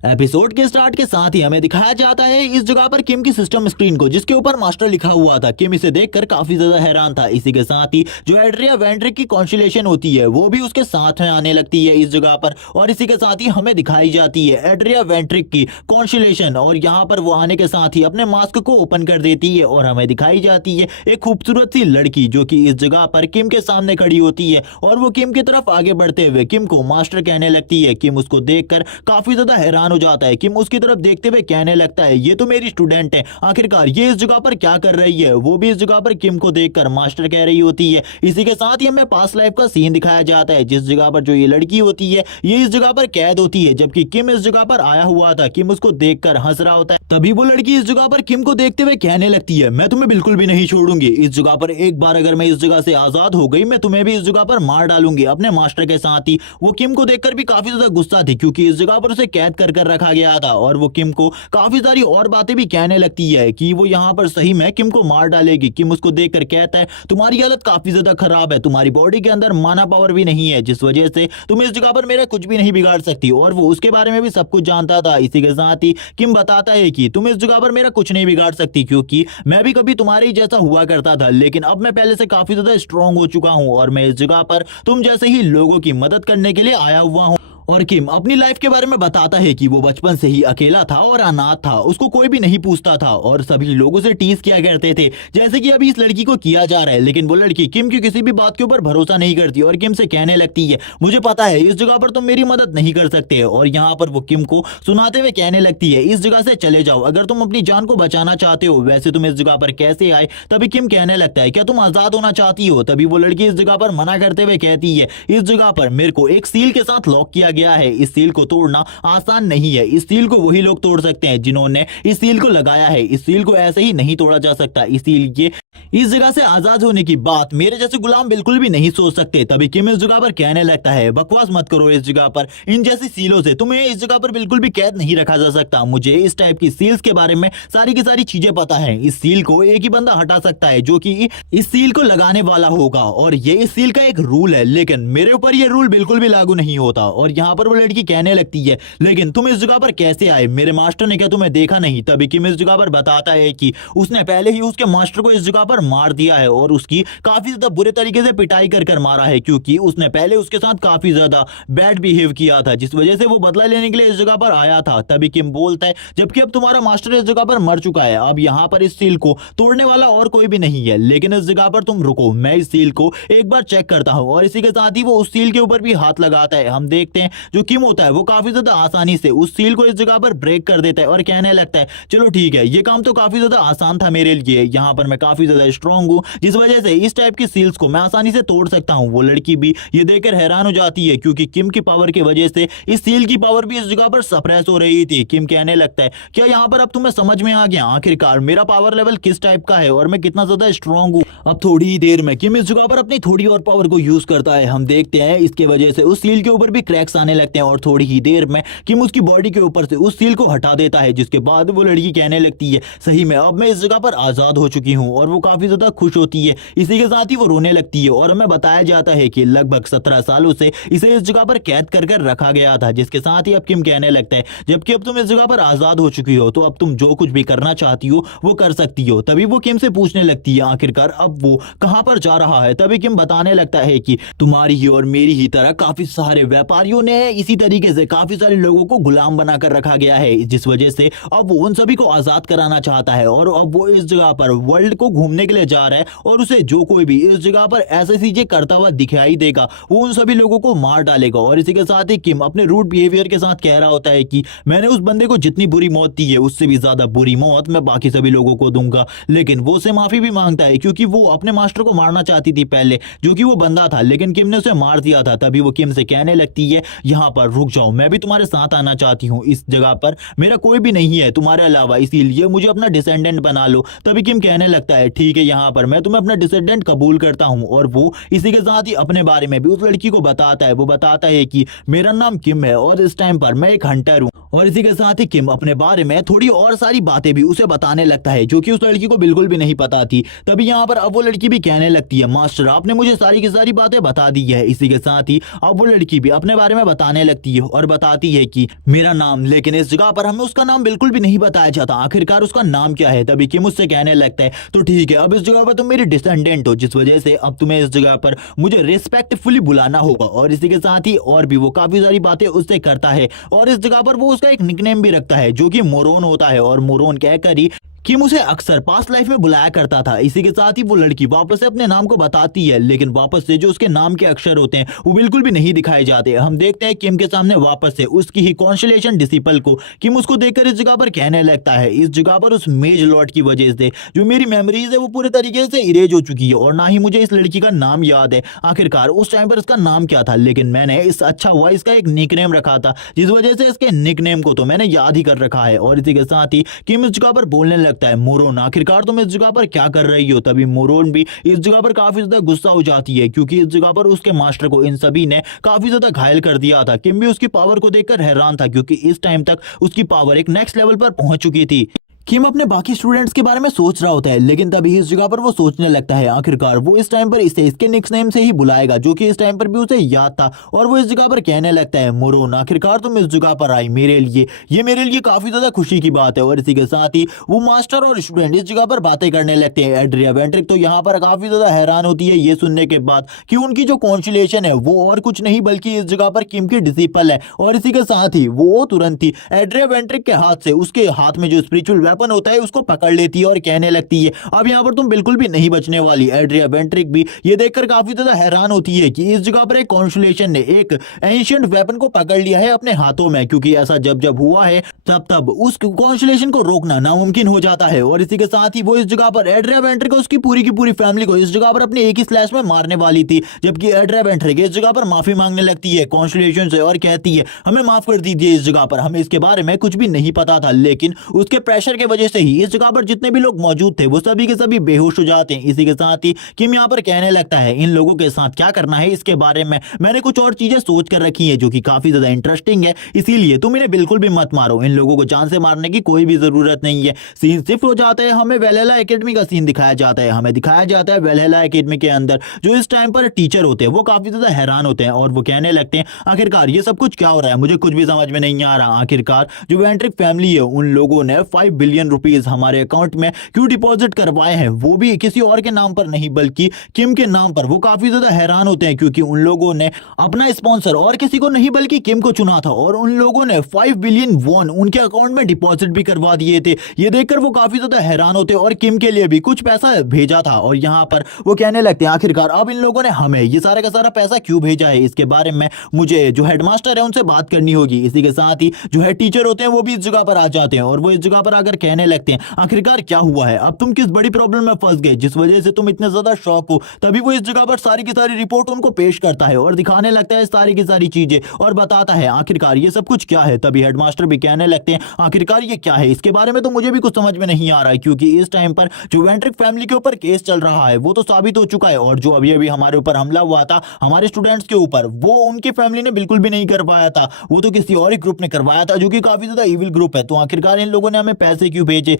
Episode के start के साथ ही हमें दिखाया जाता है इस जगह पर किम की सिस्टम स्क्रीन को, जिसके ऊपर मास्टर लिखा हुआ था। किम इसे देखकर काफी ज्यादा हैरान था। इसी के साथ ही जो एड्रिया वेंड्रिक की कॉन्स्टेलेशन होती है वो भी उसके साथ में आने लगती है इस जगह पर। और इसी के साथ ही हमें दिखाई जाती है एड्रिया वेंड्रिक की कॉन्स्टेलेशन, और यहाँ पर वो आने के साथ ही अपने मास्क को ओपन कर देती है और हमें दिखाई जाती है एक खूबसूरत सी लड़की जो कि इस जगह पर किम के सामने खड़ी होती है। और वो किम की तरफ आगे बढ़ते हुए किम को मास्टर कहने लगती है। किम उसको देखकर काफी ज्यादा हैरान हो जाता है। किम उसकी तरफ देखते हुए कहने लगता है ये तो मेरी स्टूडेंट है, आखिरकार ये इस जगह पर क्या कर रही है। वो भी इस जगह पर किम को देखकर मास्टर कह रही होती है। इसी के साथ ही हमें पास्ट लाइफ का सीन दिखाया जाता है, जिस जगह पर जो ये लड़की होती है ये इस जगह पर कैद होती है, जबकि किम इस जगह पर आया हुआ था। किम उसको देखकर हंस रहा होता है। तभी वो लड़की इस जगह पर किम को देखते हुए कहने लगती है मैं तुम्हें बिल्कुल भी नहीं छोड़ूंगी। इस जगह पर एक बार अगर मैं इस जगह से आजाद हो गई, मैं तुम्हें भी इस जगह पर मार डालूंगी अपने मास्टर के साथ ही। वो किम को देखकर भी काफी ज्यादा गुस्सा थी, क्योंकि इस जगह पर उसे कैद कर रखा गया था। और वो किम को काफी सारी और बातें भी कहने लगती है कि वो यहाँ पर सही में किम को मार डालेगी। किम उसको देखकर कहता है तुम्हारी हालत काफी ज्यादा खराब है, तुम्हारी बॉडी के अंदर माना पावर भी नहीं है, जिस वजह से तुम इस जगह पर मेरा कुछ भी नहीं बिगाड़ सकती। और वो उसके बारे में भी सब कुछ जानता था। इसी के साथ ही किम बताता है कि तुम इस जगह पर मेरा कुछ नहीं बिगाड़ सकती, क्योंकि मैं भी कभी तुम्हारे ही जैसा हुआ करता था, लेकिन अब मैं पहले से काफी ज्यादा स्ट्रांग हो चुका हूँ और मैं इस जगह पर तुम जैसे ही लोगों की मदद करने के लिए आया हुआ हूँ। और किम अपनी लाइफ के बारे में बताता है कि वो बचपन से ही अकेला था और अनाथ था, उसको कोई भी नहीं पूछता था और सभी लोगों से टीज किया करते थे, जैसे कि अभी इस लड़की को किया जा रहा है। लेकिन वो लड़की किम की किसी भी बात के ऊपर भरोसा नहीं करती और किम से कहने लगती है मुझे पता है इस जगह पर तुम मेरी मदद नहीं कर सकते। और यहाँ पर वो किम को सुनाते हुए कहने लगती है इस जगह से चले जाओ, अगर तुम अपनी जान को बचाना चाहते हो। वैसे तुम इस जगह पर कैसे आए? तभी किम कहने लगता है क्या तुम आजाद होना चाहती हो? तभी वो लड़की इस जगह पर मना करते हुए कहती है इस जगह पर मेरे को एक सील के साथ लॉक किया गया है, इस सील को तोड़ना आसान नहीं है। इस सील को वही लोग तोड़ सकते हैं जिन्होंने इस सील को लगाया है, इस सील को ऐसे ही नहीं तोड़ा जा सकता। इसीलिए इस जगह से आजाद होने की बात मेरे जैसे गुलाम बिल्कुल भी नहीं सोच सकते। तभी किम इस जगह पर कहने लगता है बकवास मत करो, इस जगह पर इन जैसी सीलों से तुम्हें इस जगह पर बिल्कुल भी कैद नहीं रखा जा सकता। मुझे इस टाइप की सील्स के बारे में सारी की सारी चीजें पता है। इस सील को एक ही बंदा हटा सकता है जो कि इस सील को लगाने वाला होगा, और ये इस सील का एक रूल है, लेकिन मेरे ऊपर ये रूल बिल्कुल भी लागू नहीं होता। और यहाँ पर वो लड़की कहने लगती है लेकिन तुम इस जगह पर कैसे आए? मेरे मास्टर ने क्या तुम्हें देखा नहीं? तभी किम इस जगह पर बताता है कि उसने पहले ही उसके मास्टर को इस जगह पर मार दिया है और उसकी काफी ज्यादा बुरे तरीके से पिटाई कर मारा है, क्योंकि उसने पहले उसके साथ काफी ज्यादा बैड बिहेव किया था, जिस वजह से वो बदला लेने के लिए इस जगह पर आया था। तभी किम बोलता है जबकि अब तुम्हारा मास्टर इस जगह पर मर चुका है, अब यहाँ पर इस सील को तोड़ने वाला और कोई भी नहीं है, लेकिन इस जगह पर तुम रुको, मैं इस सील को एक बार चेक करता हूँ। और इसी के साथ ही वो उस सील के ऊपर भी हाथ लगाता है। हम देखते हैं जो किम होता है वो काफी ज्यादा आसानी से उस सील को इस जगह पर ब्रेक कर देता है और कहने लगता है चलो ठीक है, ये काम तो काफी ज्यादा आसान था मेरे लिए, यहाँ पर मैं काफी ज्यादा स्ट्रांग हूँ, जिस वजह से इस टाइप की सील्स को मैं आसानी से तोड़ सकता हूँ। वो लड़की भी ये देखकर हैरान हो जाती है, क्योंकि किम की पावर की वजह से इस सील की पावर भी इस जगह पर सप्रेस हो रही थी। किम कहने लगता है क्या यहाँ पर अब तुम्हें समझ में आ गया आखिरकार मेरा पावर लेवल किस टाइप का है और मैं कितना ज्यादा स्ट्रांग हूँ? अब थोड़ी ही देर में किम इस जगह पर अपनी थोड़ी और पावर को यूज करता है। हम देखते हैं इसके वजह से उस सील के ऊपर भी क्रैक्स आने लगते हैं और थोड़ी ही देर में किम उसकी बॉडी के ऊपर से उस सील को हटा देता है, जिसके बाद वो लड़की कहने लगती है सही में अब मैं इस जगह पर आजाद हो चुकी हूँ, और वो काफी ज्यादा खुश होती है। इसी के साथ ही वो रोने लगती है और हमें बताया जाता है कि लगभग 17 सालों से इसे इस जगह पर कैद कर रखा गया था, जिसके साथ ही अब किम कहने लगता है जबकि अब तुम इस जगह पर आजाद हो चुकी हो तो अब तुम जो कुछ भी करना चाहती हो वो कर सकती हो। तभी वो किम से पूछने लगती है आखिरकार अब वो कहां पर जा रहा है। तभी किम बताने लगता है कि तुम्हारी ही और मेरी ही तरह काफी सारे व्यापारियों ने इसी तरीके से काफी सारे लोगों को गुलाम बनाकर रखा गया है, जिस वजह से अब वो उन सभी को आजाद कराना चाहता है। और अब वो इस जगह पर वर्ल्ड को घूमने के लिए जा रहा है और उसे जो कोई भी इस जगह पर ऐसे चीजें करता हुआ दिखाई देगा वो उन सभी लोगों को मार डालेगा। और इसी के साथ ही किम अपने रूड बिहेवियर के साथ कह रहा होता है कि मैंने उस बंदे को जितनी बुरी मौत दी है उससे भी ज्यादा बुरी मौत मैं बाकी सभी लोगों को दूंगा। लेकिन वो उसे माफी भी मांगता है, क्योंकि वो अपने मास्टर को मारना चाहती थी पहले, जो कि वो बंदा था, लेकिन किम ने उसे मार दिया था। तभी वो किम से कहने लगती है यहाँ पर रुक जाओ, मैं भी तुम्हारे साथ आना चाहती हूँ, इस जगह पर मेरा कोई भी नहीं है तुम्हारे अलावा, इसीलिए मुझे अपना डिसेंडेंट बना लो। तभी किम कहने लगता है ठीक है, यहाँ पर मैं तुम्हें अपना डिसेंडेंट कबूल करता हूँ। और वो इसी के साथ ही अपने बारे में भी उस लड़की को बताता है। वो बताता है कि मेरा नाम किम है और इस टाइम पर मैं एक हंटर हूँ और इसी के साथ ही किम अपने बारे में थोड़ी और सारी बातें भी उसे बताने लगता है जो कि उस लड़की को बिल्कुल भी नहीं पता थी। तभी यहाँ पर अब वो लड़की भी कहने लगती है, मास्टर आपने मुझे सारी की सारी बातें बता दी है। इसी के साथ ही अब वो लड़की भी अपने बारे में बताने लगती है और बताती है कि मेरा नाम, लेकिन इस जगह पर हमें उसका नाम बिल्कुल भी नहीं बताया जाता, आखिरकार उसका नाम क्या है। तभी किम उससे कहने लगता है तो ठीक है, अब इस जगह पर तुम मेरी डिसेंडेंट हो, जिस वजह से अब तुम्हें इस जगह पर मुझे रिस्पेक्टफुली बुलाना होगा। और इसी के साथ ही और भी वो काफी सारी बातें उससे करता है और इस जगह पर वो उसका एक निकनेम भी रखता है जो कि मोरोन होता है। और मोरोन कहकर ही किम उसे अक्सर पास्ट लाइफ में बुलाया करता था। इसी के साथ ही वो लड़की वापस से अपने नाम को बताती है, लेकिन वापस से जो उसके नाम के अक्षर होते हैं वो बिल्कुल भी नहीं दिखाए जाते। हम देखते हैं किम के सामने वापस से उसकी ही कॉन्स्टेलेशन डिसिपल को। किम उसको देखकर इस जगह पर कहने लगता है, इस जगह पर उस मेज लॉर्ड की वजह से जो मेरी मेमोरीज है वो पूरे तरीके से इरेज हो चुकी है और ना ही मुझे इस लड़की का नाम याद है आखिरकार उस टाइम पर इसका नाम क्या था। लेकिन मैंने इस अच्छा हुआ इसका एक निकनेम रखा था, जिस वजह से इसके निकनेम को तो मैंने याद ही कर रखा है। और इसी के साथ ही किम इस जगह पर बोलने लगता है, मोरोन आखिरकार तुम इस जगह पर क्या कर रही हो। तभी मोरोन भी इस जगह पर काफी ज्यादा गुस्सा हो जाती है क्योंकि इस जगह पर उसके मास्टर को इन सभी ने काफी ज्यादा घायल कर दिया था। किम भी उसकी पावर को देखकर हैरान था क्योंकि इस टाइम तक उसकी पावर एक नेक्स्ट लेवल पर पहुंच चुकी थी। किम अपने बाकी स्टूडेंट्स के बारे में सोच रहा होता है, लेकिन तभी इस जगह पर वो सोचने लगता है आखिरकार वो इस टाइम पर इसे इसके निकनेम से ही बुलाएगा जो कि इस टाइम पर भी उसे याद था। और वो इस जगह पर कहने लगता है, मोरोन आखिरकार तुम इस जगह पर आई मेरे लिए, ये मेरे लिए काफी ज्यादा खुशी की बात है। और इसी के साथ ही वो मास्टर और स्टूडेंट इस जगह पर बातें करने लगते हैं। एड्रिया वेंट्रिक तो यहाँ पर काफी ज्यादा हैरान होती है ये सुनने के बाद कि उनकी जो कॉन्स्टेलेशन है वो और कुछ नहीं बल्कि इस जगह पर किम की डिसिपल है। और इसी के साथ ही वो तुरंत ही एड्रिया वेंट्रिक के हाथ से उसके हाथ में जो स्पिरिचुअल वेपन होता है उसको पकड़ लेती है और कहने लगती है, अब यहाँ पर तुम बिल्कुल भी नहीं बचने वाली। एड्रिया वेंट्रिक भी ये देखकर काफी ज्यादा हैरान होती है कि इस जगह पर एक कॉन्स्टेलेशन ने एक एंशिएंट वेपन को पकड़ लिया है अपने हाथों में, क्योंकि ऐसा जब जब हुआ है तब तब उस कॉन्स्टेलेशन को रोकना नामुमकिन हो जाता है। और इसी के साथ ही वो इस जगह पर एड्रिया वेंट्रिक उसकी पूरी की पूरी फैमिली को इस जगह पर अपने एक ही स्लैश में मारने वाली थी, जबकि एड्रिया वेंट्रिक इस जगह पर माफी मांगने लगती है कॉन्स्टेलेशन से और कहती है, हमें माफ कर दीजिए, इस जगह पर हमें इसके बारे में कुछ भी नहीं पता था। लेकिन उसके प्रेशर के वजह से ही इस जगह पर जितने भी लोग मौजूद थे वो सभी के सभी बेहोश हो जाते हैं। इसी के साथ ही किम यहाँ पर कहने लगता है, इन लोगों के साथ क्या करना है इसके बारे में मैंने कुछ और चीजें सोच कर रखी है जो कि काफी ज्यादा इंटरेस्टिंग है, इसीलिए तुम इन्हें बिल्कुल भी मत मारो, इन लोगों को जान से मारने की कोई भी जरूरत नहीं है। सीन शिफ्ट हो जाता है, हमें वेलहेला एकेडमी का सीन दिखाया जाता है। हमें दिखाया जाता है वेलहेला एकेडमी के अंदर जो इस टाइम पर टीचर होते हैं वो काफी ज्यादा हैरान होते हैं और वो कहने लगते हैं, आखिरकार ये सब कुछ क्या हो रहा है, मुझे कुछ भी समझ में नहीं आ रहा। आखिरकार जो वेंट्रिक फैमिली है उन लोगों ने 5 बिलियन रुपीज हमारे अकाउंट में क्यों डिपॉजिट करवाए हैं, वो भी किसी और के नाम पर नहीं बल्कि किम के नाम पर। वो काफी ज्यादा हैरान होते हैं क्योंकि उन लोगों ने अपना स्पॉन्सर और किसी को नहीं बल्कि किम को चुना था और उन लोगों ने 5 बिलियन वॉन उनके अकाउंट में डिपॉजिट भी करवा दिए थे। ये देखकर वो काफी ज्यादा हैरान होते हैं और किम के लिए भी कुछ पैसा भेजा था। और यहाँ पर वो कहने लगते हैं, आखिरकार अब इन लोगों ने हमें ये सारा का सारा पैसा क्यों भेजा है, इसके बारे में मुझे जो हेडमास्टर है उनसे बात करनी होगी। इसी के साथ ही जो हेड टीचर होते हैं वो भी इस जगह पर आ जाते हैं और वो इस जगह पर आकर कहने लगते हैं, आखिरकार क्या हुआ है, अब तुम किस बड़ी प्रॉब्लम में फंस गए जिस वजह से तुम इतने ज्यादा शॉक हो। तभी वो इस जगह पर सारी की सारी रिपोर्ट उनको पेश करता है और दिखाने लगता है सारी की सारी चीजें और बताता है आखिरकार ये सब कुछ क्या है। तभी हेडमास्टर भी कहने लगते हैं, आखिरकार ये क्या है, इसके बारे में तो मुझे भी कुछ समझ में नहीं आ रहा है, क्योंकि इस टाइम पर जो वेंट्रिक फैमिली के ऊपर केस चल रहा है वो तो साबित हो चुका है और जो अभी अभी हमारे ऊपर हमला हुआ था हमारे स्टूडेंट्स के ऊपर वो उनकी फैमिली ने बिल्कुल भी नहीं कर पाया था, वो तो किसी और ही ग्रुप ने करवाया था जो कि काफी ज्यादा इविल ग्रुप है। तो आखिरकार इन लोगों ने हमें पैसे क्यों भेजे,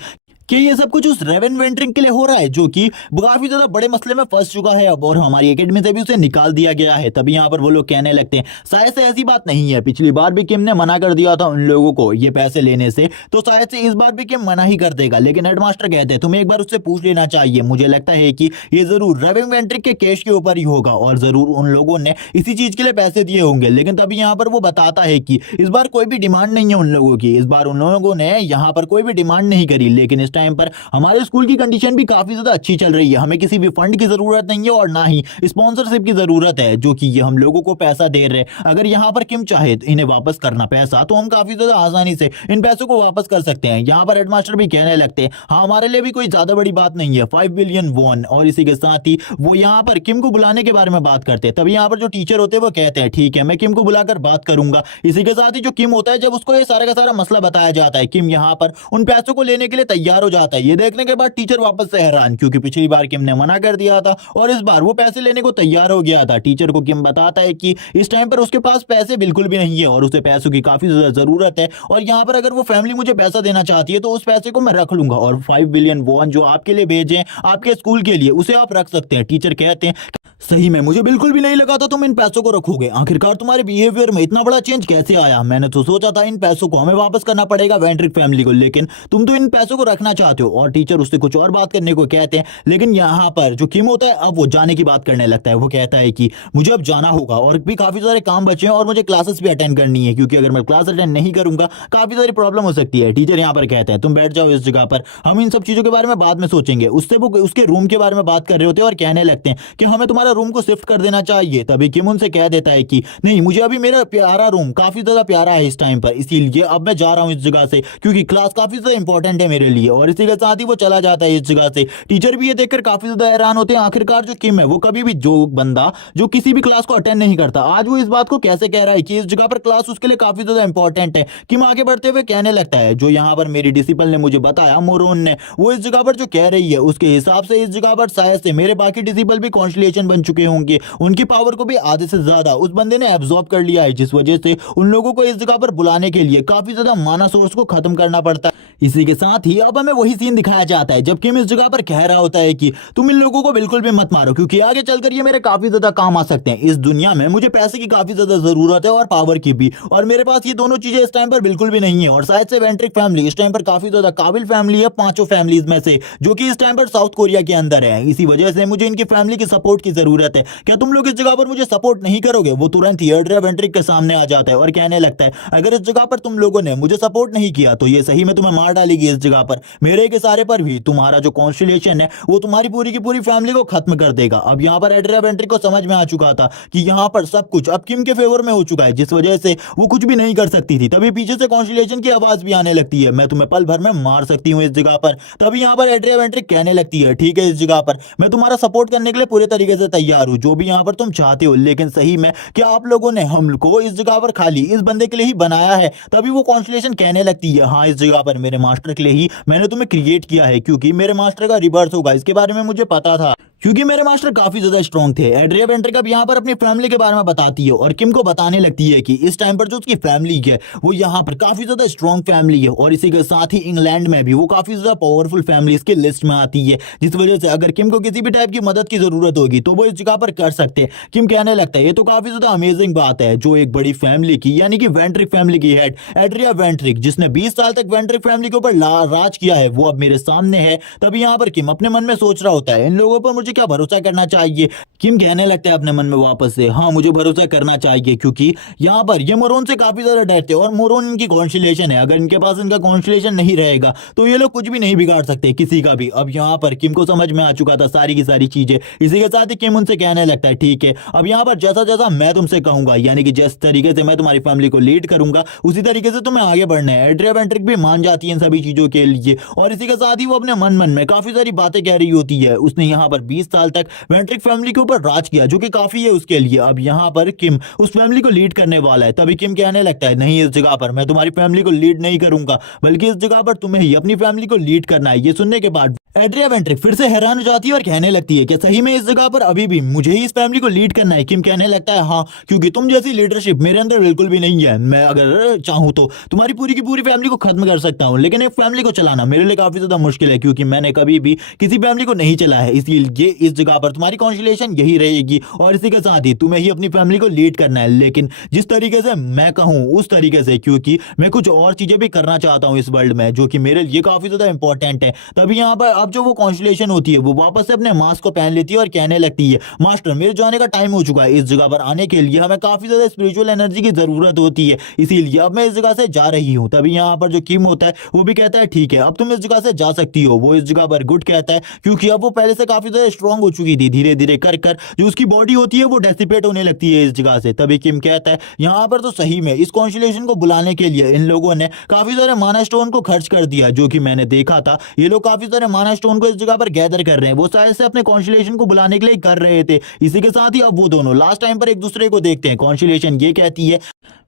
कि ये सब कुछ उस रेवन वेंट्रिक के लिए हो रहा है जो कि काफी ज्यादा बड़े मसले में फंस चुका है अब और हमारी एकेडमी से भी उसे निकाल दिया गया है। तभी यहाँ पर वो लोग कहने लगते हैं, शायद से ऐसी बात नहीं है, पिछली बार भी किम ने मना कर दिया था उन लोगों को ये पैसे लेने से, तो शायद से इस बार भी किम मना ही कर देगा। लेकिन हेडमास्टर कहते हैं तुम्हें एक बार उससे पूछ लेना चाहिए, मुझे लगता है कि ये जरूर रेवन वेंट्रिक के केस के ऊपर ही होगा और जरूर उन लोगों ने इसी चीज के लिए पैसे दिए होंगे। लेकिन तभी यहाँ पर वो बताता है कि इस बार कोई भी डिमांड नहीं है उन लोगों की, इस बार उन लोगों ने यहाँ पर कोई भी डिमांड नहीं करी। लेकिन इस टाइम पर हमारे स्कूल की कंडीशन भी काफी ज्यादा अच्छी चल रही है, हमें किसी भी फंड की जरूरत नहीं है और ना ही स्पॉन्सरशिप की जरूरत है जो कि ये हम लोगों को पैसा दे रहे हैं। अगर यहाँ पर किम चाहे तो इन्हें वापस करना पैसा तो हम काफी ज्यादा आसानी से इन पैसों को वापस कर सकते हैं। यहाँ पर हेडमास्टर भी कहने लगते हैं, हाँ हमारे लिए भी कोई ज्यादा बड़ी बात नहीं है, 5 बिलियन वॉन। और इसी के साथ ही वो यहाँ पर किम को बुलाने के बारे में बात करते हैं। तभी यहाँ पर जो टीचर होते हैं वो कहते हैं, ठीक है मैं किम को बुलाकर बात करूंगा। इसी के साथ ही जो किम होता है जब उसको ये सारा का सारा मसला बताया जाता है, किम यहाँ पर उन पैसों को लेने के लिए तैयार तैयार हो जाता है। ये देखने के बाद टीचर वापस से हैरान, क्योंकि पिछली बार किम ने मना कर दिया था और इस बार वो पैसे लेने को तैयार हो गया था। टीचर को किम बताता है कि इस टाइम पर उसके पास पैसे बिल्कुल भी नहीं है और उसे पैसों की काफी ज्यादा जरूरत है, और यहाँ पर अगर वो फैमिली मुझे पैसा देना चाहती है तो उस पैसे को मैं रख लूंगा, और 5 बिलियन वॉन जो आपके लिए भेजे आपके स्कूल के लिए उसे आप रख सकते हैं। टीचर कहते हैं सही में मुझे बिल्कुल भी नहीं लगा था तुम इन पैसों को रखोगे, आखिरकार तुम्हारे बिहेवियर में इतना बड़ा चेंज कैसे आया? मैंने तो सोचा था इन पैसों को हमें वापस करना पड़ेगा वेंड्रिक फैमिली को, लेकिन तुम तो इन पैसों को रखना चाहते हो। और टीचर उससे कुछ और बात करने को कहते हैं, लेकिन यहाँ पर जो किम होता है अब वो जाने की बात करने लगता है। वो कहता है कि मुझे अब जाना होगा और भी काफी सारे काम बचे हैं और मुझे क्लासेस भी अटेंड करनी है, क्योंकि अगर मैं क्लास अटेंड नहीं करूंगा काफी सारी प्रॉब्लम हो सकती है। टीचर यहाँ पर कहते हैं तुम बैठ जाओ इस जगह पर, हम इन सब चीजों के बारे में बाद में सोचेंगे। उससे वो उसके रूम के बारे में बात कर रहे होते हैं और कहने लगते हैं कि हमें तुम्हारा रूम को शिफ्ट कर देना चाहिए। तभी किम उनसे कह देता है कि नहीं, मुझे अभी मेरा प्यारा रूम काफी ज्यादा प्यारा है इस टाइम पर, इसीलिए अब मैं जा रहा हूं इस जगह से, क्योंकि क्लास काफी ज्यादा इंपॉर्टेंट है मेरे लिए। और इसी के साथ ही वो चला जाता है इस जगह से। टीचर भी ये देखकर काफी ज्यादा हैरान होते हैं, आखिरकार जो किम है वो कभी भी जो बंदा जो किसी भी क्लास को अटेंड नहीं करता, आज वो इस बात को कैसे कह रहा है कि इस जगह पर क्लास उसके लिए काफी ज्यादा इंपॉर्टेंट है। किम आगे बढ़ते हुए कहने लगता है जो यहाँ पर मेरी डिसिपल ने मुझे बताया, मोरोन ने, वो इस जगह पर जो कह रही है उसके हिसाब से इस जगह पर शायद से मेरे बाकी डिसिपल भी कॉन्स्टलेशन बन चुके होंगे, उनकी पावर को भी आधे से ज्यादा उस बंदे ने एब्जॉर्ब कर लिया है, जिस वजह से उन लोगों को इस जगह पर बुलाने के लिए काफी ज्यादा माना सोर्स को खत्म करना पड़ता है। इसी के साथ ही अब हमें वही सीन दिखाया जाता है जब किम इस जगह पर कह रहा होता है कि तुम इन लोगों को बिल्कुल भी मत मारो, क्योंकि आगे चलकर ये मेरे काफी ज्यादा काम आ सकते हैं। इस दुनिया में मुझे पैसे की काफी ज्यादा जरूरत है और पावर की भी, और मेरे पास ये दोनों चीजें इस टाइम पर बिल्कुल भी नहीं है। और शायद से वेंट्रिक फैमिली इस टाइम पर काफी ज्यादा काबिल फैमिली है पांचों फैमिलीज में से, जो कि इस टाइम पर साउथ कोरिया के अंदर है। इसी वजह से मुझे इनकी फैमिली की सपोर्ट की जरूरत है। क्या तुम लोग इस जगह पर मुझे सपोर्ट नहीं करोगे? वो तुरंत ही एड्रिया वेंट्रिक के सामने आ जाता है और कहने लगता है अगर इस जगह पर तुम लोगों ने मुझे सपोर्ट नहीं किया तो ये सही में तुम्हें मार डालेगी इस जगह पर, मेरे के सारे पर भी। तुम्हारा जो कॉन्स्टिलेशन है वो तुम्हारी पूरी की पूरी फैमिली को खत्म कर देगा। अब यहाँ पर एड्रिया वेंट्रिक को समझ में आ चुका था कि यहाँ पर सब कुछ अब किम के फेवर में हो चुका है, जिस वजह से वो कुछ भी नहीं कर सकती थी। तभी पीछे से कॉन्स्टिलेशन की आवाज भी आने लगती है, मैं तुम्हें पल भर में मार सकती हूँ इस जगह पर। तभी यहाँ पर एड्रिया वेंट्रिक कहने लगती है ठीक है, इस जगह पर मैं तुम्हारा सपोर्ट करने के लिए पूरे तरीके से तैयार हूँ, जो भी यहाँ पर तुम चाहते हो, लेकिन सही में क्या आप लोगों ने हमको इस जगह पर खाली इस बंदे के लिए ही बनाया है? तभी वो कॉन्स्टिलेशन कहने लगती है हाँ, इस जगह पर मेरे मास्टर के लिए ही मैंने तुम्हें क्रिएट किया है, क्योंकि मेरे मास्टर का रिबर्थ होगा इसके बारे में मुझे पता था, क्योंकि मेरे मास्टर काफी ज्यादा स्ट्रांग थे। एड्रिया वेंट्रिक अब यहाँ पर अपनी फैमिली के बारे में बताती है और किम को बताने लगती है कि इस टाइम पर जो उसकी फैमिली है वो यहाँ पर काफी ज्यादा स्ट्रांग फैमिली है, और इसी के साथ ही इंग्लैंड में भी वो काफी ज्यादा पावरफुल फैमिली इसके लिस्ट में आती है, जिस वजह से अगर किम को किसी भी टाइप की मदद की जरूरत होगी तो वो इस जगह पर कर सकते हैं। किम कहने लगता है ये तो काफी ज्यादा अमेजिंग बात है, जो एक बड़ी फैमिली की यानी कि वेंट्रिक फैमिली की हेड एड्रिया वेंट्रिक, जिसने 20 साल तक वेंट्रिक फैमिली के ऊपर राज किया है, वो अब मेरे सामने है। तभी यहाँ पर किम अपने मन में सोच रहा होता है इन लोगों पर मुझे क्या भरोसा करना चाहिए। किम कहने लगता है अपने मन में वापस से हाँ, मुझे भरोसा करना चाहिए, क्योंकि यहाँ पर ये मोरोन से काफी ज्यादा डरते हैं और मोरोन इनकी कॉन्स्टिलेशन है, अगर इनके पास इनका कॉन्स्टिलेशन नहीं रहेगा तो ये लोग कुछ भी नहीं बिगाड़ सकते किसी का भी। अब यहाँ पर किम को समझ में आ चुका था सारी की सारी चीजें। इसी के साथ ही किम उनसे कहने लगता है ठीक है, अब यहाँ पर जैसा जैसा मैं तुमसे कहूंगा, यानी कि जिस तरीके से मैं तुम्हारी फैमिली को लीड करूंगा उसी तरीके से तुम्हें आगे बढ़ना है। एड्रिया वेंट्रिक भी मान जाती है इन सभी चीजों के लिए, और इसी के साथ ही वो अपने मन मन में काफी सारी बातें कह रही होती है। उसने यहाँ पर 20 साल तक वेंट्रिक फैमिली के ऊपर राज किया, जो कि काफी है उसके लिए। अब यहाँ पर किम उस फैमिली को लीड करने वाला है। तभी किम कहने लगता है नहीं, इस जगह पर मैं तुम्हारी फैमिली को लीड नहीं करूंगा, बल्कि इस जगह पर तुम्हें ही अपनी फैमिली को लीड करना है। ये सुनने के बाद एड्रिया वेंट्रिक फिर से हैरान हो जाती है और कहने लगती है कि सही में इस जगह पर अभी भी मुझे ही इस फैमिली को लीड करना है? किम कहने लगता है हाँ, क्योंकि तुम जैसी लीडरशिप मेरे अंदर बिल्कुल भी नहीं है। मैं अगर चाहूं तो तुम्हारी पूरी की पूरी फैमिली को खत्म कर सकता हूं, लेकिन एक फैमिली को चलाना मेरे लिए काफी ज्यादा मुश्किल है, क्योंकि मैंने कभी भी किसी फैमिली को नहीं चला है। इसलिए इस जगह पर तुम्हारी कॉन्स्टिलेशन यही रहेगी, और इसी के साथ ही तुम्हें ही अपनी फैमिली को लीड करना है, लेकिन जिस तरीके से मैं कहूँ उस तरीके से, क्योंकि मैं कुछ और चीजें भी करना चाहता हूँ इस वर्ल्ड में, जो कि मेरे लिए काफी ज्यादा इंपॉर्टेंट है। तभी यहाँ पर अब जो वो कॉन्स्टिलेशन होती है वो वापस से अपने मास्क को पहन लेती है और कहने लगती है मास्टर, मेरे जाने का टाइम हो चुका है। इस जगह पर आने के लिए हमें काफी ज्यादा स्पिरिचुअल एनर्जी की जरूरत होती है, इसीलिए अब मैं इस जगह से जा रही हूँ। तभी यहाँ पर जो किम होता है वो भी कहता है ठीक है, अब तुम इस जगह से जा सकती हो। वो इस जगह पर गुड कहता है, क्योंकि अब वो पहले से काफी ज्यादा स्ट्रांग हो चुकी थी। धीरे धीरे कर कर जो उसकी बॉडी होती है वो डेसिपेट होने लगती है इस जगह से। तभी किम कहता है यहाँ पर तो सही में इस कॉन्स्टिलेशन को बुलाने के लिए इन लोगों ने काफी सारे माना स्टोन को खर्च कर दिया, जो कि मैंने देखा था। ये लोग काफी सारे माना माना स्टोन को इस जगह पर गैदर कर रहे हैं, वो शायद से अपने कॉन्स्टेलेशन को बुलाने के लिए कर रहे थे। इसी के साथ ही अब वो दोनों लास्ट टाइम पर एक दूसरे को देखते हैं। कॉन्स्टेलेशन ये कहती है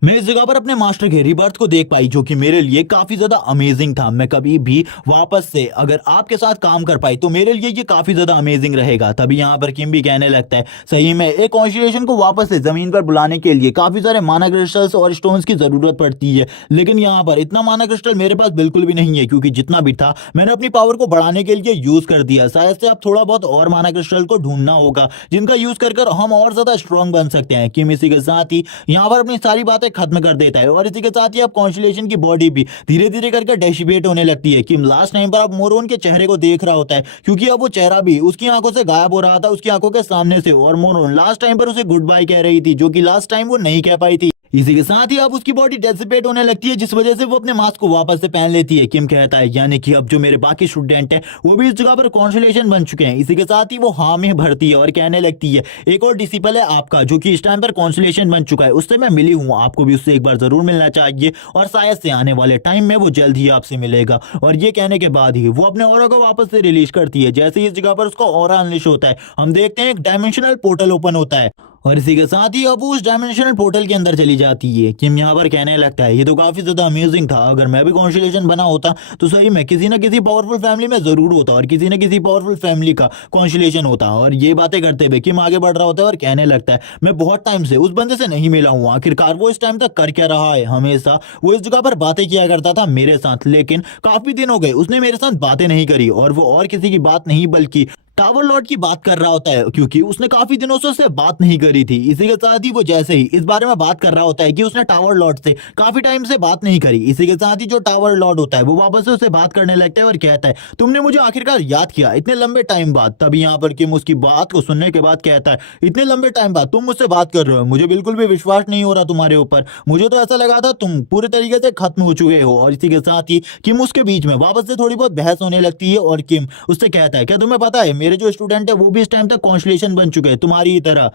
मैं इस जगह पर अपने मास्टर के रिबर्थ को देख पाई, जो कि मेरे लिए काफी ज्यादा अमेजिंग था। मैं कभी भी वापस से अगर आपके साथ काम कर पाई तो मेरे लिए ये काफी ज्यादा अमेजिंग रहेगा। तभी यहाँ पर किम भी कहने लगता है सही में एक कॉन्स्टेलेशन को वापस से जमीन पर बुलाने के लिए काफी सारे माना क्रिस्टल्स और स्टोन्स की जरूरत पड़ती है, लेकिन यहाँ पर इतना माना क्रिस्टल मेरे पास बिल्कुल भी नहीं है, क्योंकि जितना भी था मैंने अपनी पावर को बढ़ाने के लिए यूज कर दिया। शायद से अब थोड़ा बहुत और माना क्रिस्टल को ढूंढना होगा जिनका यूज कर हम और ज्यादा स्ट्रॉन्ग बन सकते हैं। किम इसी के साथ ही यहाँ पर अपनी सारी बातें खत्म कर देता है और इसी के साथ ही अब कॉन्स्टेलेशन की बॉडी भी धीरे धीरे करके डेसिपेट होने लगती है। किम लास्ट टाइम पर अब मोरोन के चेहरे को देख रहा होता है, क्योंकि अब वो चेहरा भी उसकी आंखों से गायब हो रहा था, उसकी आंखों के सामने से, और मोरोन लास्ट टाइम पर उसे गुड बाय कह रही थी, जो कि लास्ट टाइम वो नहीं कह पाई थी। इसी के साथ ही अब उसकी बॉडी डेसिपेट होने लगती है, जिस वजह से वो अपने मास्क को वापस से पहन लेती है। किम कहता है यानी कि अब जो मेरे बाकी स्टूडेंट हैं वो भी इस जगह पर कॉन्स्टेलेशन बन चुके हैं। इसी के साथ ही वो हाँ में भरती है और कहने लगती है एक और डिसिपल है आपका जो कि इस टाइम पर कॉन्स्टेलेशन बन चुका है, उससे मैं मिली हूँ, आपको भी उससे एक बार जरूर मिलना चाहिए और शायद से आने वाले टाइम में वो जल्द ही आपसे मिलेगा। और ये कहने के बाद ही वो अपने ऑरा को वापस से रिलीज करती है। जैसे ही इस जगह पर उसका ऑरा अनलिश होता है हम देखते हैं एक डायमेंशनल पोर्टल ओपन होता है और इसी के साथ ही अब वो उस डायमेंशनल पोर्टल के अंदर चली जाती है। किम यहाँ पर कहने लगता है ये तो काफी ज्यादा अमेजिंग था, अगर मैं भी कॉन्स्टेलेशन बना होता तो सही में किसी न किसी पावरफुल फैमिली में जरूर होता और किसी न किसी पावरफुल फैमिली का कॉन्स्टेलेशन होता। और ये बातें करते हुए किम आगे बढ़ रहा होता है और कहने लगता है मैं बहुत टाइम से उस बंदे से नहीं मिला हूँ, आखिरकार वो इस टाइम तक कर क्या रहा है। हमेशा वो इस जगह पर बातें किया करता था मेरे साथ, लेकिन काफी दिन हो गए उसने मेरे साथ बातें नहीं करी, और वो और किसी की बात नहीं बल्कि टावर लॉर्ड की बात कर रहा होता है, क्योंकि उसने काफी दिनों से उससे बात नहीं करी थी। इसी के साथ ही वो जैसे ही इस बारे में बात कर रहा होता है कि उसने टावर लॉर्ड से काफी टाइम से बात नहीं करी, इसी के साथ ही जो टावर लॉर्ड होता है वो वापस से उससे बात करने लगता है और कहता है तुमने मुझे आखिरकार याद किया इतने लंबे टाइम बाद। तभी यहाँ पर किम उसकी बात को सुनने के बाद कहता है इतने लंबे टाइम बाद तुम मुझसे बात कर रहे हो, मुझे बिल्कुल भी विश्वास नहीं हो रहा तुम्हारे ऊपर, मुझे तो ऐसा लगा था तुम पूरे तरीके से खत्म हो चुके हो। और इसी के साथ ही किम उसके बीच में वापस से थोड़ी बहुत बहस होने लगती है और किम उससे कहता है क्या तुम्हें पता है मेरे जो स्टूडेंट है वो भी इस टाइम तक कॉन्स्टेलेशन बन चुके हैं तुम्हारी ही तरह।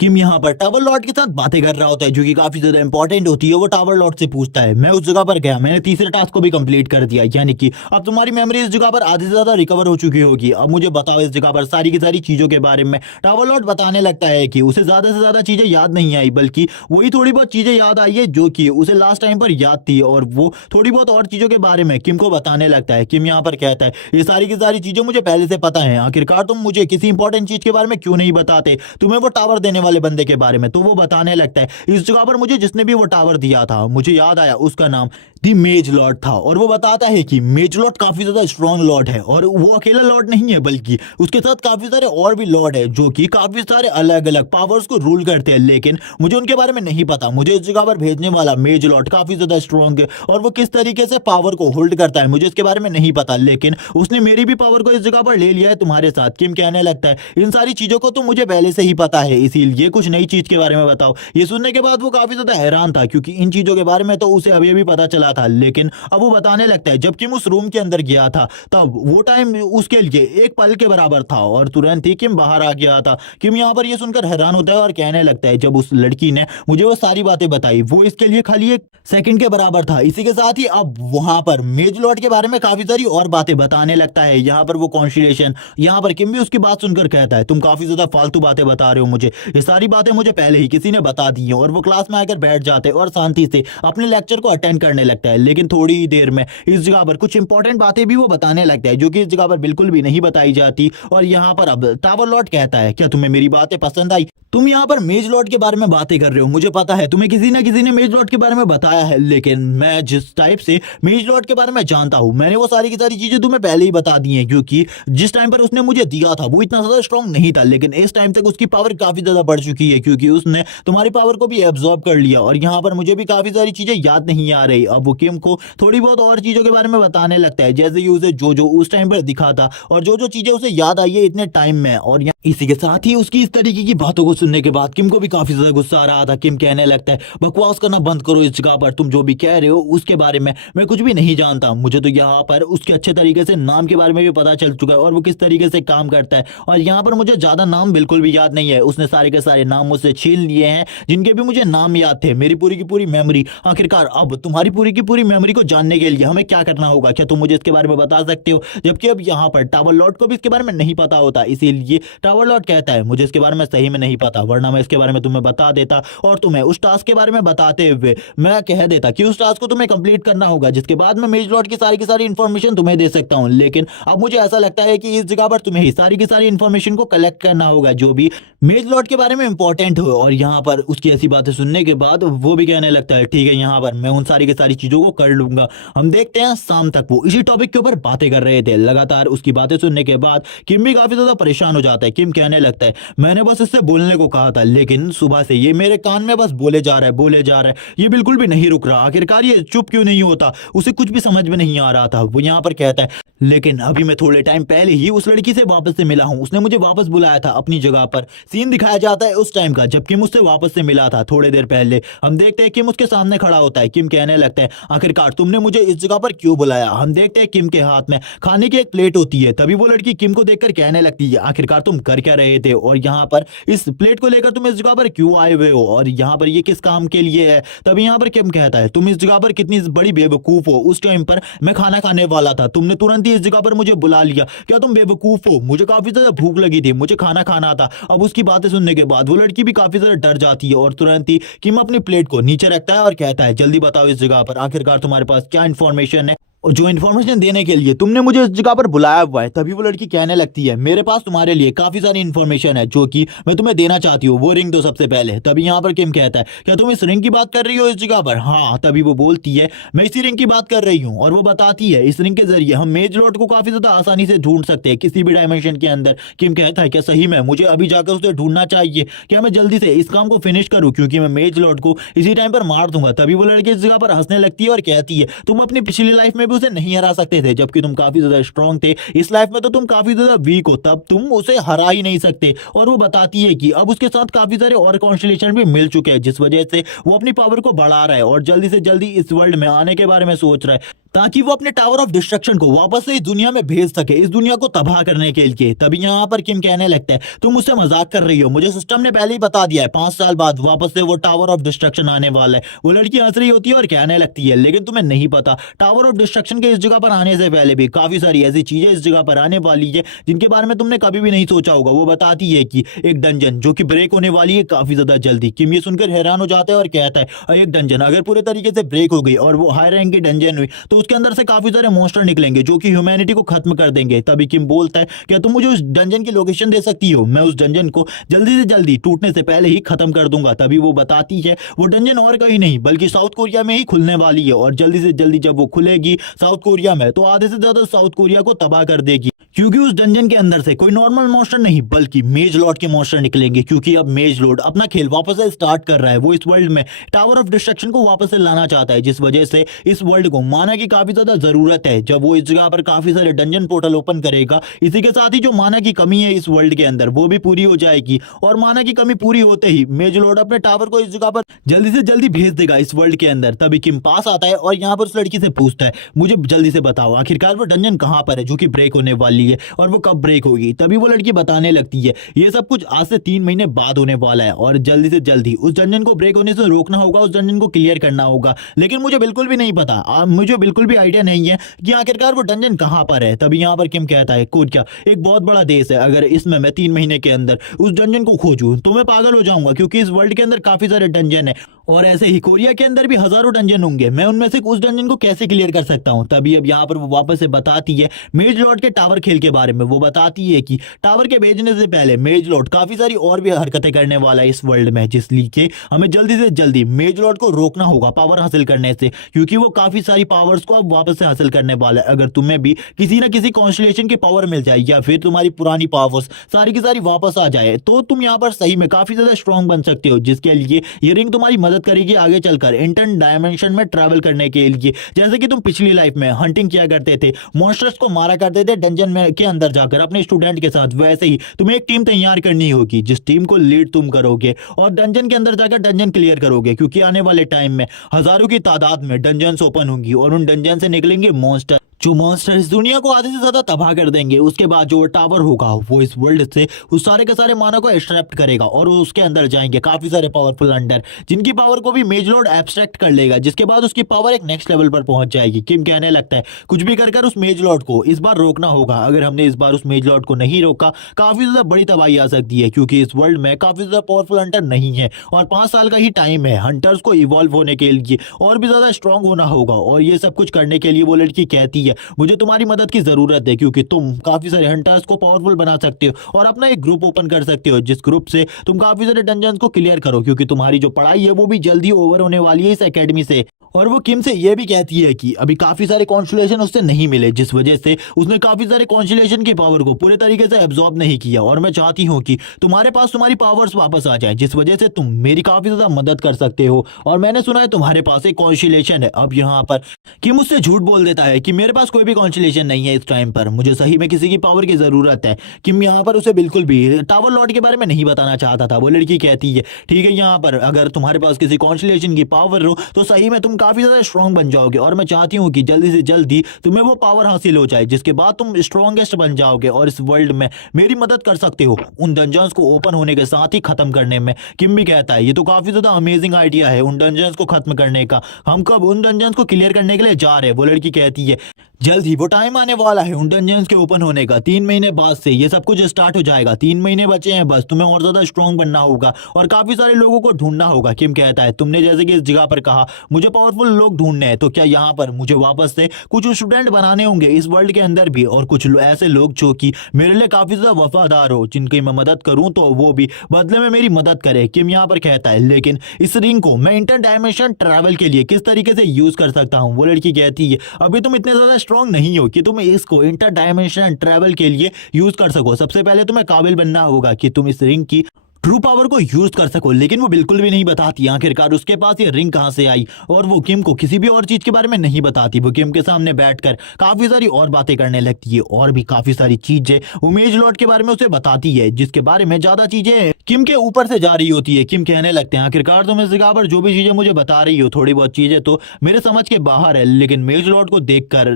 किम यहाँ पर टावर लॉर्ड के साथ बातें कर रहा होता है जो कि काफी ज्यादा इंपॉर्टेंट होती है। वो टावर लॉर्ड से पूछता है मैं उस जगह पर गया, मैंने तीसरे टास्क को भी कंप्लीट कर दिया, यानी कि अब तुम्हारी मेमोरी इस जगह पर आधे से ज्यादा रिकवर हो चुकी होगी, अब मुझे बताओ इस जगह पर सारी की सारी चीजों के बारे में। टावर लॉर्ड बताने लगता है कि उसे ज्यादा से ज्यादा चीजें याद नहीं आई, बल्कि वही थोड़ी बहुत चीजें याद आई है जो कि उसे लास्ट टाइम पर याद थी, और वो थोड़ी बहुत और चीजों के बारे में किम को बताने लगता है। किम यहाँ पर कहता है ये सारी की सारी चीजें मुझे पहले से पता है, आखिरकार तुम मुझे किसी इंपॉर्टेंट चीज के बारे में क्यों नहीं बताते, तुम्हें वो टावर देने वाले बंदे के बारे में। तो वो बताने लगता है इस जगह पर मुझे जिसने भी वो टावर दिया था मुझे याद आया उसका नाम दी मेज लॉर्ड था, और वो बताता है कि मेज लॉर्ड काफी ज्यादा स्ट्रॉन्ग लॉर्ड है और वो अकेला लॉर्ड नहीं है बल्कि उसके साथ काफी सारे और भी लॉर्ड है जो कि काफी सारे अलग अलग पावर्स को रूल करते हैं, लेकिन मुझे उनके बारे में नहीं पता। मुझे इस जगह पर भेजने वाला मेज लॉर्ड काफी ज्यादा स्ट्रॉन्ग है और वो किस तरीके से पावर को होल्ड करता है मुझे इसके बारे में नहीं पता, लेकिन उसने मेरी भी पावर को इस जगह पर ले लिया है तुम्हारे साथ। किम कहने लगता है इन सारी चीजों को तो मुझे पहले से ही पता है, इसीलिए कुछ नई चीज के बारे में बताओ। ये सुनने के बाद वो काफी ज्यादा हैरान था, क्योंकि इन चीजों के बारे में तो उसे अभी भी पता चला था, लेकिन अब वो बताने लगता है जब किम उस रूम के अंदर गया था तब वो टाइम उसके लिए एक पल के बराबर था और तुरंत ही किम बाहर आ गया था। किम यहाँ पर ये सुनकर हैरान होता है और कहने लगता है जब उस लड़की ने मुझे वो सारी बातें बताई वो इसके लिए खाली एक सेकंड के बराबर था। इसी के साथ ही अब वहां पर मेज लॉर्ड के बारे में काफी सारी और बातें बताने लगता है। यहाँ पर वो कॉन्स्टेलेशन, यहाँ पर किम भी उसकी बात सुनकर कहता है तुम काफी ज्यादा फालतू बातें बता रहे हो, मुझे ये सारी बातें मुझे पहले ही किसी ने बता दी है। और वो क्लास में आकर बैठ जाते हैं और शांति से अपने लेक्चर को अटेंड करने लगता है, लेकिन थोड़ी ही देर में इस जगह पर कुछ इंपॉर्टेंट बातें भी वो बताने लगता है जो कि इस जगह पर बिल्कुल भी नहीं बताई जाती। और यहाँ पर अब टावर लॉर्ड कहता है क्या तुम्हें मेरी बातें पसंद आई, तुम यहाँ पर मेज लॉर्ड के बारे में बातें कर रहे हो, मुझे पता है तुम्हें किसी ना किसी ने मेज लॉर्ड के बारे में बताया है, लेकिन मैं जिस टाइप से मेज लॉर्ड के बारे में जानता हूँ मैंने वो सारी की सारी चीजें तुम्हें पहले ही बता दी हैं, क्योंकि जिस टाइम पर उसने मुझे दिया था वो इतना ज्यादा स्ट्रांग नहीं था, लेकिन इस टाइम तक उसकी पावर काफी ज्यादा बढ़ चुकी है क्योंकि उसने तुम्हारी पावर को भी एब्जॉर्ब कर लिया। और यहाँ पर मुझे भी काफी सारी चीजें याद नहीं आ रही। अब वो किम को थोड़ी बहुत और चीजों के बारे में बताने लगता है, जैसे कि उसे जो जो उस टाइम पर दिखा था और जो जो चीजें उसे याद आई है इतने टाइम में। और इसी के साथ ही उसकी इस तरीके की बातों को सुनने के बाद किम को भी काफी ज्यादा गुस्सा आ रहा था। किम कहने लगता है बकवास करना बंद करो इस जगह पर, तुम जो भी कह रहे हो उसके बारे में मैं कुछ भी नहीं जानता, मुझे तो यहाँ पर उसके अच्छे तरीके से नाम के बारे में भी पता चल चुका है और वो किस तरीके से काम करता है। और यहाँ पर मुझे ज्यादा नाम बिल्कुल भी याद नहीं है, उसने सारे के सारे नाम मुझसे छीन लिए हैं जिनके भी मुझे नाम याद थे, मेरी पूरी की पूरी मेमोरी। आखिरकार अब तुम्हारी पूरी की की पूरी मेमोरी को जानने के लिए हमें क्या करना होगा, क्या तुम मुझे इसके बारे में बता सकते हो? जबकि अब यहाँ पर टावर लॉर्ड को भी इसके बारे में नहीं पता होता, इसीलिए टावर लॉर्ड कहता है मुझे इसके बारे में सही में नहीं पता, वरना मैं इसके बारे में तुम्हें बता देता और तुम्हें उस टास्क के बारे में बताते हुए मैं कह देता कि उस टास्क को तुम्हें कंप्लीट करना होगा, जिसके बाद मैं मेज लॉर्ड की सारी इन्फॉर्मेशन तुम्हें दे सकता हूँ। लेकिन अब मुझे ऐसा लगता है कि इस जगह पर तुम्हें ही सारी की सारी इन्फॉर्मेशन को कलेक्ट करना होगा जो भी मेज लॉर्ड के बारे में इंपॉर्टेंट हो। और यहाँ पर उसकी ऐसी बातें सुनने के बाद वो भी कहने लगता है ठीक है, यहाँ पर मैं उन सारी की सारी चीजों को कर लूंगा। हम देखते हैं शाम तक वो इसी टॉपिक के ऊपर बातें कर रहे थे। लगातार उसकी बातें सुनने के बाद किम भी काफी ज्यादा परेशान हो जाता है। किम कहने लगता है मैंने बस इससे बोलने को कहा था, लेकिन सुबह से ये मेरे कान में बस बोले जा रहा है, बोले जा रहा है, ये बिल्कुल भी नहीं रुक रहा, आखिरकार ये चुप क्यों नहीं होता? उसे कुछ भी समझ में नहीं आ रहा था। वो यहाँ पर कहता है लेकिन अभी मैं थोड़े टाइम पहले ही उस लड़की से वापस से मिला हूं, उसने मुझे वापस बुलाया था अपनी जगह पर। सीन दिखाया जाता है उस टाइम का जब किम उससे वापस से मिला था थोड़ी देर पहले। हम देखते हैं किम उसके सामने खड़ा होता है। किम कहने लगता है आखिरकार तुमने मुझे इस जगह पर क्यों बुलाया? हम देखते हैं किम के हाथ में खाने की एक प्लेट होती है। तभी वो लड़की किम को देखकर कहने लगती है आखिरकार तुम कर क्या रहे थे और यहाँ पर इस प्लेट को लेकर तुम इस जगह पर क्यों आए हुए हो और यहाँ पर ये किस काम के लिए है? तभी यहाँ पर किम कहता है तुम इस जगह पर कितनी बड़ी बेवकूफ हो, उस टाइम पर मैं खाना खाने वाला था, तुमने तुरंत ही इस जगह पर मुझे बुला लिया, क्या तुम बेवकूफ हो? मुझे काफी ज्यादा भूख लगी थी, मुझे खाना खाना था। अब उसकी बातें सुनने के बाद वो लड़की भी काफी ज्यादा डर जाती है और तुरंत ही किम अपनी प्लेट को नीचे रखता है और कहता है जल्दी बताओ इस जगह पर आखिरकार तुम्हारे पास क्या इन्फॉर्मेशन है और जो इन्फॉर्मेशन देने के लिए तुमने मुझे इस जगह पर बुलाया हुआ है। तभी वो लड़की कहने लगती है मेरे पास तुम्हारे लिए काफी सारी इन्फॉर्मेशन है जो कि मैं तुम्हें देना चाहती हूँ, वो रिंग दो सबसे पहले। तभी यहाँ पर किम कहता है क्या तुम इस रिंग की बात कर रही हो इस जगह पर? हाँ। तभी वो बोलती है मैं इसी रिंग की बात कर रही हूँ और वो बताती है इस रिंग के जरिए हम मेज लॉर्ड को काफी ज्यादा आसानी से ढूंढ सकते हैं किसी भी डायमेंशन के अंदर। किम कहता है क्या सही में मुझे अभी जाकर उसे ढूंढना चाहिए? क्या मैं जल्दी से इस काम को फिनिश करूँ क्योंकि मैं मेज लॉर्ड को इसी टाइम पर मार दूंगा? तभी वो लड़की इस जगह पर हंसने लगती है और कहती है तुम अपनी पिछली लाइफ में भी उसे नहीं हरा सकते थे, जबकि तुम काफी ज्यादा स्ट्रांग थे। इस लाइफ में तो तुम काफी ज्यादा वीक हो, तब तुम उसे हरा ही नहीं सकते। और वो बताती है कि अब उसके साथ काफी सारे और कॉन्स्टेलेशन भी मिल चुके हैं जिस वजह से वो अपनी पावर को बढ़ा रहा है और जल्दी से जल्दी इस वर्ल्ड में आने के बारे में सोच रहा है ताकि वो अपने टावर ऑफ डिस्ट्रक्शन को वापस से इस दुनिया में भेज सके, इस दुनिया को तबाह करने के लिए। तभी यहाँ पर किम कहने लगता है तुम मुझसे मजाक कर रही हो, मुझे सिस्टम ने पहले ही बता दिया है 5 साल बाद वापस से वो टावर ऑफ डिस्ट्रक्शन आने वाला है। वो लड़की हंस रही होती है और कहने लगती है लेकिन तुम्हें नहीं पता टावर ऑफ डिस्ट्रक्शन के इस जगह पर आने से पहले भी काफी सारी ऐसी चीजें इस जगह पर आने वाली है जिनके बारे में तुमने कभी भी नहीं सोचा होगा। वो बताती है कि एक डंजन जो कि ब्रेक होने वाली है काफी ज्यादा जल्दी। किम ये सुनकर हैरान हो जाता है और कहता है एक डंजन अगर पूरे तरीके से ब्रेक हो गई और वो हाई रैंक की डंजन हुई तो उसके अंदर से काफी सारे मॉन्स्टर निकलेंगे जो कि ह्यूमैनिटी को खत्म कर देंगे। तभी किम बोलता है क्या तुम मुझे उस डंजन की लोकेशन दे सकती हो? मैं उस डंजन को जल्दी से जल्दी टूटने से पहले ही खत्म कर दूंगा। तभी वो बताती है वो डंजन और कहीं नहीं बल्कि साउथ कोरिया में ही खुलने वाली है और जल्दी से जल्दी जब वो खुलेगी साउथ कोरिया में तो आधे से ज्यादा साउथ कोरिया को तबाह कर देगी, क्योंकि उस डंजन के अंदर से कोई नॉर्मल मॉन्स्टर नहीं बल्कि मेज लॉर्ड के मॉन्स्टर निकलेंगे। क्योंकि अब मेज लॉर्ड अपना खेल वापस से स्टार्ट कर रहा है, वो इस वर्ल्ड में टावर ऑफ डिस्ट्रक्शन को वापस से लाना चाहता है जिस वजह से इस वर्ल्ड को माना की काफी ज्यादा जरूरत है। जब वो इस जगह पर काफी सारे डंजन पोर्टल ओपन करेगा इसी के साथ ही जो माना की कमी है इस वर्ल्ड के अंदर वो भी पूरी हो जाएगी और माना की कमी पूरी होते ही मेज लॉर्ड अपने टावर को इस जगह पर जल्दी से जल्दी भेज देगा इस वर्ल्ड के अंदर। तभी किम पास आता है और यहाँ पर उस लड़की से पूछता है मुझे जल्दी से बताओ आखिरकार वो डंजन कहाँ पर है जो कि ब्रेक होने वाली है और वो कब ब्रेक होगी? तभी वो लड़की बताने लगती है ये सब कुछ आज से 3 महीने बाद होने वाला है और जल्दी से जल्दी उस डंजन को ब्रेक होने से रोकना होगा, उस डंजन को क्लियर करना होगा। लेकिन मुझे बिल्कुल भी नहीं पता, मुझे बिल्कुल भी आइडिया नहीं है कि आखिरकार वो डंजन कहाँ पर है। तभी यहाँ पर किम कहता है कूद क्या एक बहुत बड़ा देश है, अगर इसमें मैं 3 महीने के अंदर उस डंजन को खोजूं तो मैं पागल हो जाऊंगा क्योंकि इस वर्ल्ड के अंदर काफी सारे डंजन है और ऐसे ही कोरिया के अंदर भी हजारों डंजन होंगे, मैं उनमें से उस डंजन को कैसे क्लियर कर सकता हूं। तभी अब यहाँ पर वो वापस से बताती है मेज लॉर्ड के टावर खेल के बारे में। वो बताती है कि टावर के भेजने से पहले मेज लॉर्ड काफी सारी और भी हरकतें करने वाला है इस वर्ल्ड में, जिसलिए हमें जल्दी से जल्दी मेज लॉर्ड को रोकना होगा पावर हासिल करने से, क्योंकि वो काफी सारी पावर्स को अब वापस से हासिल करने वाला है। अगर तुम्हें भी किसी ना किसी कॉन्स्टेलेशन की पावर मिल जाए या फिर तुम्हारी पुरानी पावर्स सारी की सारी वापस आ जाए तो तुम यहाँ पर सही में काफी ज्यादा स्ट्रॉन्ग बन सकते हो, जिसके लिए ये रिंग तुम्हारी मदद करेगी आगे चलकर इंटरन डायमेंशन में ट्रैवल करने के लिए। जैसे कि तुम पिछली लाइफ में हंटिंग किया करते थे, मॉन्स्टर्स को मारा करते थे डंजन में के अंदर जाकर अपने स्टूडेंट के साथ, वैसे ही तुम्हें एक टीम तैयार करनी होगी जिस टीम को लीड तुम करोगे और डंजन के अंदर जाकर डंजन क्लियर करोगे, क्योंकि आने वाले टाइम में हजारों की तादाद में डंजन ओपन होंगी और उन डंजन से निकलेंगे मॉन्स्टर। जो मॉन्स्टर इस दुनिया को आधे से ज्यादा तबाह कर देंगे। उसके बाद जो टावर होगा वो इस वर्ल्ड से उस सारे के सारे मानव को एक्सट्रैक्ट करेगा और वो उसके अंदर जाएंगे काफी सारे पावरफुल अंडर, जिनकी पावर को भी मेज लॉर्ड एब्स्ट्रैक्ट कर लेगा, जिसके बाद उसकी पावर एक नेक्स्ट लेवल पर पहुंच जाएगी। किम कहने लगता है कुछ भी कर उस मेज लॉर्ड को इस बार रोकना होगा। अगर हमने इस बार उस मेज लॉर्ड को नहीं रोका काफी ज्यादा बड़ी तबाही आ सकती है, क्योंकि इस वर्ल्ड में काफी ज्यादा पावरफुल हंटर नहीं है और 5 साल का ही टाइम है हंटर्स को इवॉल्व होने के लिए और भी ज्यादा स्ट्रांग होना होगा। और ये सब कुछ करने के लिए वो लड़की कहती है मुझे तुम्हारी मदद की जरूरत है, क्योंकि तुम काफी सारे हंटर्स को पावरफुल बना सकते हो और अपना एक ग्रुप ओपन कर सकते हो, जिस ग्रुप से तुम काफी सारे डंजन्स को क्लियर करो, क्योंकि तुम्हारी जो पढ़ाई है वो भी जल्दी ओवर होने वाली है इस एकेडमी से। और वो किम से ये भी कहती है कि अभी काफी सारे कॉन्स्टलेशन उससे नहीं मिले, जिस वजह से उसने काफी सारे कॉन्स्टलेशन की पावर को पूरे तरीके से एब्जॉर्ब नहीं किया। और मैं चाहती हूँ कि तुम्हारे पास तुम्हारी पावर्स वापस आ जाए, जिस वजह से तुम मेरी काफी ज्यादा मदद कर सकते हो। और मैंने सुना है तुम्हारे पास एक कॉन्स्टलेशन है। अब यहाँ पर किम उससे झूठ बोल देता है कि मेरे पास कोई भी कॉन्स्टलेशन नहीं है इस टाइम पर, मुझे सही में किसी की पावर की जरूरत है। किम यहाँ पर उसे बिल्कुल भी टावर लॉर्ड के बारे में नहीं बताना चाहता था। वो लड़की कहती है ठीक है, यहाँ पर अगर तुम्हारे पास किसी कॉन्स्टलेशन की पावर हो तो सही में तुम काफी ज्यादा स्ट्रांग बन जाओगे, और मैं चाहती हूँ कि जल्दी से जल्दी तुम्हें वो पावर हासिल हो जाए, जिसके बाद तुम स्ट्रॉन्गेस्ट बन जाओगे और इस वर्ल्ड में मेरी मदद कर सकते हो उन डंजन्स को ओपन होने के साथ ही खत्म करने में। किम भी कहता है ये तो काफी ज्यादा अमेजिंग आइडिया है उन डंजन्स को खत्म करने का, हम कब उन डंजन्स को क्लियर करने के लिए जा रहे हैं। वो लड़की कहती है जल्द ही वो टाइम आने वाला है उन डंजन्स के ओपन होने का, 3 महीने बाद से ये सब कुछ स्टार्ट हो जाएगा। 3 महीने बचे हैं बस, तुम्हें और ज्यादा स्ट्रांग बनना होगा और काफी सारे लोगों को ढूंढना होगा। किम कहता है तुमने जैसे कि इस जगह पर कहा मुझे पावरफुल लोग ढूंढने हैं, तो क्या यहाँ पर मुझे वापस से कुछ स्टूडेंट बनाने होंगे इस वर्ल्ड के अंदर भी, और कुछ ऐसे लोग जो कि मेरे लिए काफी ज्यादा वफादार हो, जिनकी मैं मदद करूं तो वो भी बदले में मेरी मदद करे। किम यहाँ पर कहता है लेकिन इस रिंग को मैं इंटर डायमेंशन ट्रैवल के लिए किस तरीके से यूज कर सकता हूँ। वो लड़की कहती है अभी तुम इतने ज्यादा स्ट्रांग नहीं हो कि तुम इसको इंटर डायमेंशन ट्रैवल के लिए यूज कर सको। सबसे पहले तुम्हें काबिल बनना होगा कि तुम इस रिंग की ट्रू पावर को यूज कर सको। लेकिन वो बिल्कुल भी नहीं बताती आखिरकार उसके पास ये रिंग कहां से आई, और वो किम को किसी भी और चीज के बारे में नहीं बताती। वो किम के सामने बैठकर काफी सारी और बातें करने लगती है और भी काफी सारी चीजें वो मेज लॉर्ड के बारे में उसे बताती है, जिसके बारे में ज्यादा चीजें किम के ऊपर से जा रही होती है। किम कहने लगते हैं आखिरकार तुम इस जगह पर जो भी चीजें मुझे बता रही हो थोड़ी बहुत चीजें तो मेरे समझ के बाहर है, लेकिन मेज लॉर्ड को देखकर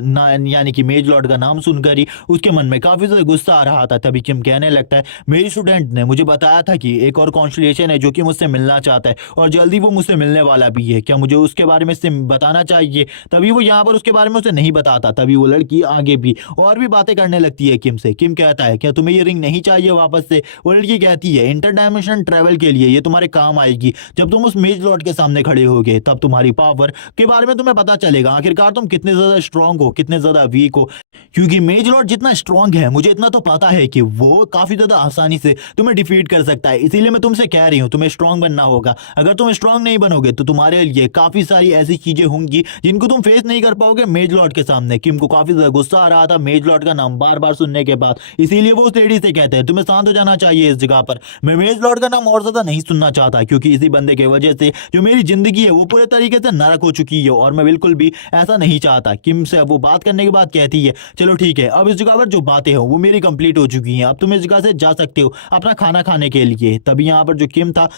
यानी कि मेज लॉर्ड का नाम सुनकर ही उसके मन में काफी ज्यादा गुस्सा आ रहा था। तभी किम कहने लगता है मेरी स्टूडेंट ने मुझे बताया था कि एक और कॉन्स्टलेशन है जो कि मुझसे मिलना चाहता है और जल्दी वो मुझसे मिलने वाला भी है, क्या मुझे उसके बारे में इससे बताना चाहिए। तभी वो यहाँ पर उसके बारे में उसे नहीं बताता। तभी वो लड़की आगे भी और भी बातें करने लगती है किम से। किम कहता है क्या तुम्हें ये रिंग नहीं चाहिए वापस से। वो लड़की कहती है इंटर डायमेंशन ट्रैवल के लिए ये तुम्हारे काम आएगी, जब तुम उस मेज लॉर्ड के सामने खड़े होगे तब तुम्हारी पावर के बारे में तुम्हें पता चलेगा आखिरकार तुम कितने ज्यादा स्ट्रांग हो कितने ज्यादा वीक हो। क्योंकि मेज लॉर्ड जितना स्ट्रांग है मुझे इतना तो पता है कि वो काफी ज्यादा आसानी से तुम्हें डिफीट कर सकता है, इसीलिए मैं तुमसे कह रही हूँ तुम्हें स्ट्रांग बनना होगा। अगर तुम स्ट्रांग नहीं बनोगे तो तुम्हारे लिए काफी सारी ऐसी चीजें होंगी जिनको तुम फेस नहीं कर पाओगे मेज लॉर्ड के सामने। किम को काफी ज्यादा गुस्सा आ रहा था मेज लॉर्ड का नाम बार बार सुनने के बाद, इसीलिए वो उस लेडी से कहते हैं तुम्हें शांत हो जाना चाहिए इस जगह पर। मैं मेज लॉर्ड का नाम और ज्यादा नहीं सुनना चाहता, क्योंकि इसी बंदे की वजह से जो मेरी जिंदगी है वो पूरे तरीके से नरक हो चुकी है और मैं बिल्कुल भी ऐसा नहीं चाहता। किम से अब वो बात करने के बाद कहती है चलो ठीक है, अब इस जगह पर जो बातें हो वो मेरी कंप्लीट हो चुकी हैं, अब तुम इस जगह से जा सकते हो अपना खाना खाने के लिए। तभी यहाँ पर जो किम था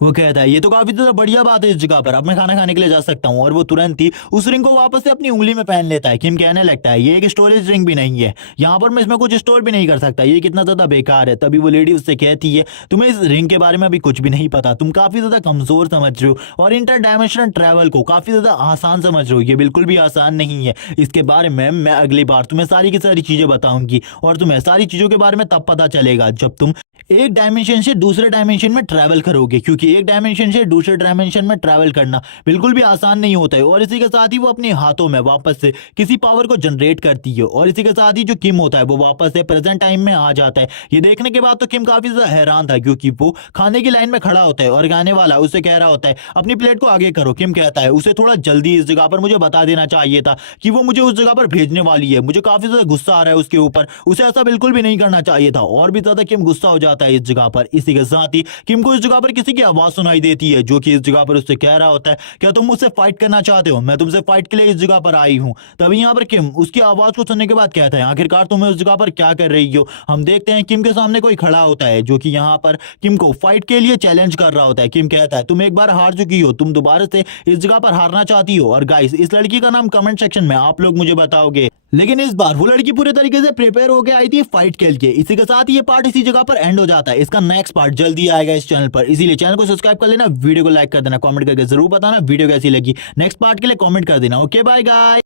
वो कहता है ये तो काफी ज्यादा बढ़िया बात है इस जगह पर, अब मैं खाना खाने के लिए जा सकता हूँ। और वो तुरंत ही उस रिंग को वापस से अपनी उंगली में पहन लेता है। किम कहने लगता है ये एक स्टोरेज रिंग भी नहीं है, यहाँ पर मैं इसमें कुछ स्टोर भी नहीं कर सकता, ये कितना ज्यादा बेकार है। तभी वो लेडी उससे कहती है तुम्हें इस रिंग के बारे में अभी कुछ भी नहीं पता, तुम काफी ज्यादा कमजोर समझ रहे हो और इंटर डायमेंशनल ट्रैवल को काफी ज्यादा आसान समझ रहे हो, ये बिल्कुल भी आसान नहीं है। इसके बारे में मैं अगली बार तुम्हें सारी की सारी चीजें बताऊंगी और तुम्हें सारी चीजों के बारे में तब पता चलेगा जब तुम एक डायमेंशन से दूसरे डायमेंशन में ट्रैवल करोगे, क्योंकि एक डायमेंशन से दूसरे डायमेंशन में ट्रैवल करना बिल्कुल भी आसान नहीं होता है। और इसी के साथ ही वो अपने हाथों में वापस से किसी पावर को जनरेट करती है और इसी के साथ ही जो किम होता है वो वापस से प्रेजेंट टाइम में आ जाता है। ये देखने के बाद तो किम काफी ज्यादा हैरान था, क्योंकि वो खाने की लाइन में खड़ा होता है और गाने वाला उसे कह रहा होता है अपनी प्लेट को आगे करो। किम कहता है उसे थोड़ा जल्दी इस जगह पर मुझे बता देना चाहिए था कि वो मुझे उस जगह पर भेजने वाली है, मुझे काफी ज्यादा गुस्सा आ रहा है उसके ऊपर, उसे ऐसा बिल्कुल भी नहीं करना चाहिए था। और भी ज्यादा किम गुस्सा हो जाता है इस जगह पर। इसी के साथ ही किम को इस जगह पर किसी की आवाज सुनाई देती है जो कि इस जगह पर उससे कह रहा होता है क्या तुम मुझसे फाइट करना चाहते हो, मैं तुमसे फाइट के लिए इस जगह पर आई हूं। तभी यहाँ पर किम उसकी आवाज को सुनने के बाद कहता है आखिरकार तुम उस जगह पर क्या कर रही हो। हम देखते हैं किम के सामने कोई खड़ा होता है जो कि यहाँ पर किम को फाइट के लिए चैलेंज कर रहा होता है। किम कहता है तुम एक बार हार चुकी हो, तुम दोबारा से इस जगह पर हारना चाहती हो। और गाइस इस लड़की का नाम कमेंट सेक्शन में आप लोग मुझे बताओगे, लेकिन इस बार वो लड़की पूरे तरीके से प्रिपेयर होके आई थी फाइट के लिए। इसी के साथ ये पार्ट इसी जगह पर एंड हो जाता है। इसका नेक्स्ट पार्ट जल्दी आएगा इस चैनल पर, इसीलिए चैनल को सब्सक्राइब कर लेना, वीडियो को लाइक कर देना, कमेंट करके जरूर बताना वीडियो कैसी लगी। नेक्स्ट पार्ट के लिए कमेंट कर देना। Okay bye guys.